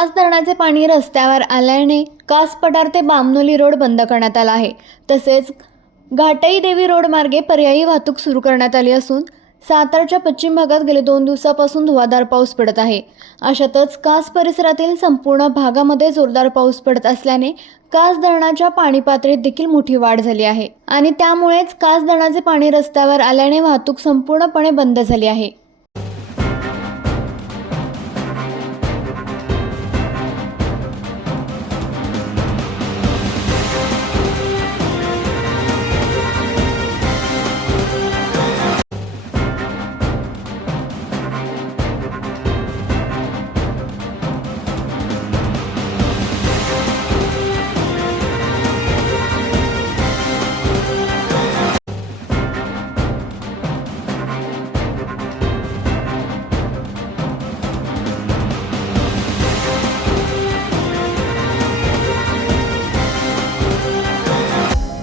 कास धरणाचे पाणी रस्त्यावर आल्याने कास पठार ते बामनोली रोड बंद करण्यात आला आहे. तसेच घाटई देवी रोड मार्गे पर्यायी वाहतूक सुरू करण्यात आली असून सातारच्या पश्चिम भागात गेले दोन दिवसापासून धुवाधार पाऊस पडत आहे. अशातच कास परिसरातील संपूर्ण भागामध्ये जोरदार पाऊस पडत असल्याने कास धरणाच्या पाणी पातळीत देखील मोठी वाढ झाली आहे आणि त्यामुळेच कास धरणाचे पाणी रस्त्यावर आल्याने वाहतूक संपूर्णपणे बंद झाली आहे.